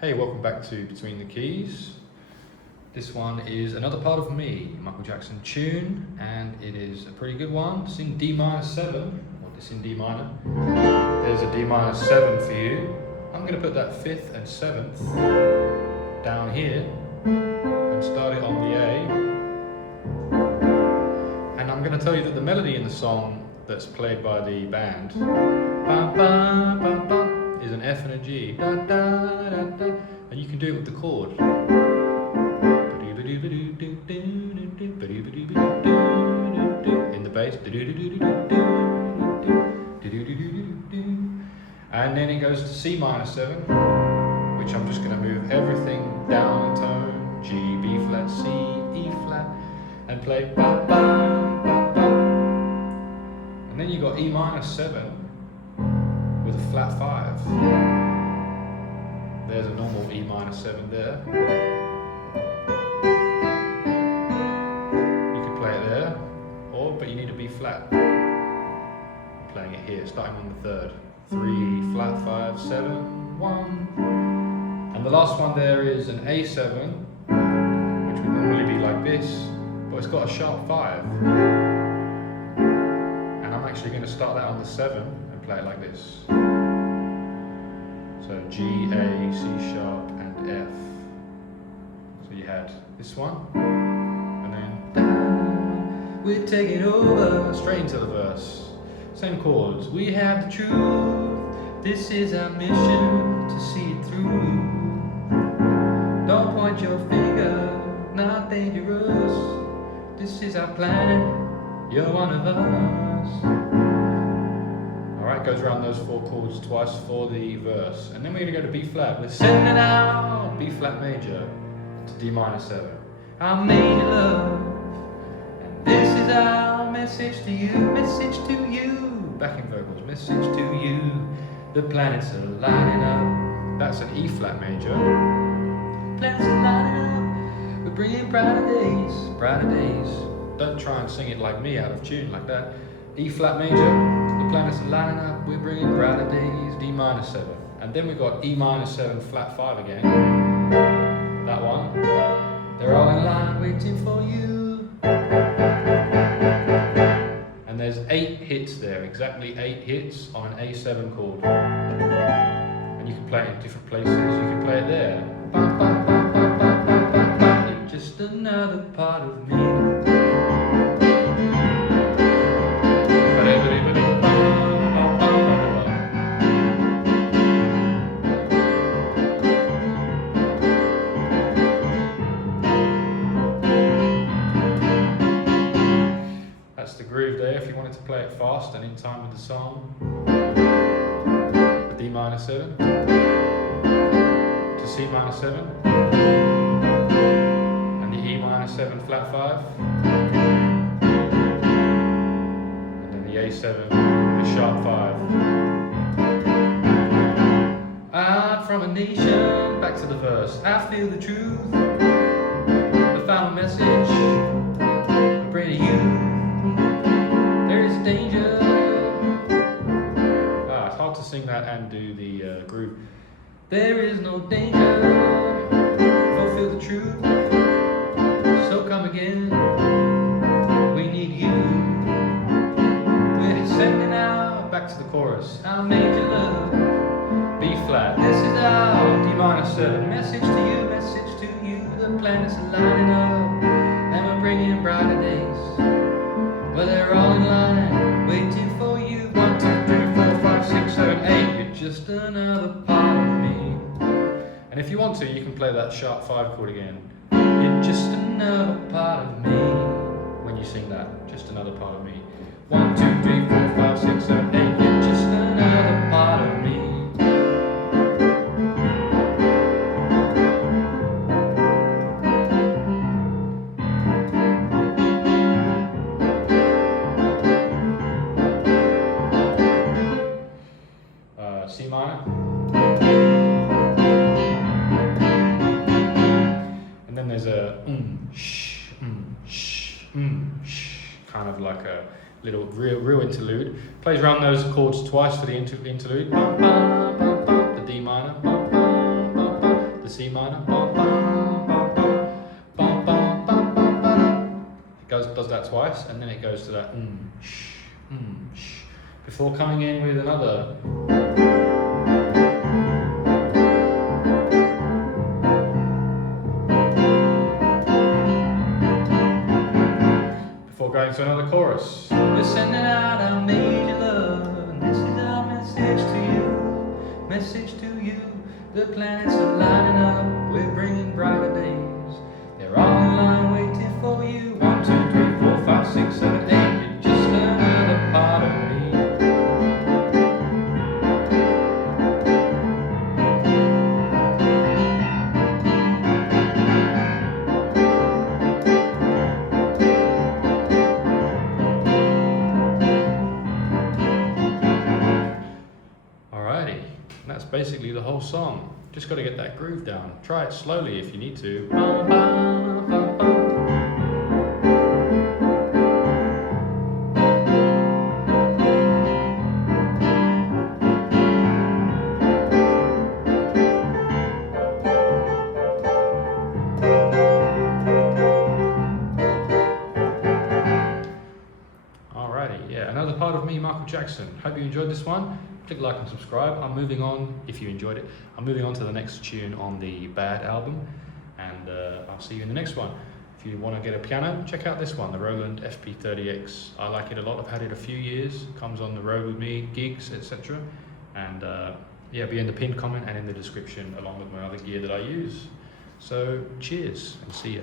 Hey, welcome back to Between the Keys. This one is Another Part of Me, Michael Jackson tune, and it is a pretty good one. It's in D minor 7, or it's in D minor. There's a D minor 7 for you. I'm going to put that 5th and 7th down here and start it on the A. And I'm going to tell you that the melody in the song that's played by the band ba, ba, ba, ba, is an F and a G, da, da, da, da, and you can do it with the chord. In the bass, and then it goes to C minor 7, which I'm just going to move everything down a tone, G, B flat, C, E flat, and play ba, ba, ba, ba. And then you got E minor 7 with a flat 5. There's a normal E minor 7 there. You could play it there, but you need a B flat. I'm playing it here, starting on the 3rd. 3, flat 5, 7, 1. And the last one there is an A7, which would normally be like this, but it's got a sharp 5. And I'm actually going to start that on the 7 and play it like this. So G, A, C sharp, and F. So you had this one, and then we're taking over, straight into the verse. Same chords. We have the truth, this is our mission, to see it through. Don't point your finger, not dangerous. This is our plan, you're one of us. Alright, goes around those 4 chords twice for the verse. And then we're going to go to B flat. We're sending out B flat major to D minor 7. Our major love. And this is our message to you, message to you. Backing vocals, message to you. The planets are lining up. That's an E flat major. Planets are lining up. We're bringing brighter days, brighter days. Don't try and sing it like me, out of tune like that. E flat major, the planets are lining up, we're bringing brighter days, D minor 7. And then we've got E minor 7 flat 5 again. That one. They're all in line waiting for you. And there's 8 hits there, exactly 8 hits on an A7 chord. And you can play it in different places, you can play it there. Ba, ba, ba, ba, ba, ba, ba, ba. You're just another part of me. That's the groove there if you wanted to play it fast and in time with the song. The D minor 7 to C minor 7 and the E minor 7 flat 5 and then the A7 the sharp 5. Out from a nation, back to the verse. I feel the truth, the final message I bring to you. There is danger. It's hard to sing that and do the groove. There is no danger. Fulfill the truth. So come again. We need you. We're sending out back to the chorus. Our major love. B flat. This is our D minor 7. Message to you, message to you. The planets are lining up, and we're bringing brighter days. Well, they're all in line, waiting for you. 1, 2, 3, 4, 5, 6, 7, 8. You're just another part of me. And if you want to, you can play that sharp 5 chord again. You're just another part of me. When you sing that, just another part of me. 1, 2, 3, 4, 5, 6, 7, 8. You're just another part of me. C minor, and then there's a sh, kind of like a little real interlude. Plays around those chords twice for the interlude. The D minor, the C minor. Bum, bum, bum, bum, bum, bum, bum, bum, bum. It does that twice, and then it goes to that sh, sh, before coming in with another. Before going to another chorus. We're sending out our major love, and this is our message to you. Message to you. The planets are lining up, we're bringing brighter days. They're all in line waiting for you. 1, 2, 3, 4, 5, 6, 7, 8. You're just another part of me. Alrighty, that's basically the whole song. Just got to get that groove down. Try it slowly if you need to. Bum, bum, bum, bum. Alrighty, yeah, another part of me, Michael Jackson. Hope you enjoyed this one. Click like and subscribe. I'm moving on, if you enjoyed it, I'm moving on to the next tune on the Bad album, and I'll see you in the next one. If you want to get a piano, check out this one, the Roland FP-30X. I like it a lot. I've had it a few years. Comes on the road with me, gigs, etc. And yeah, be in the pinned comment and in the description along with my other gear that I use. So cheers and see ya.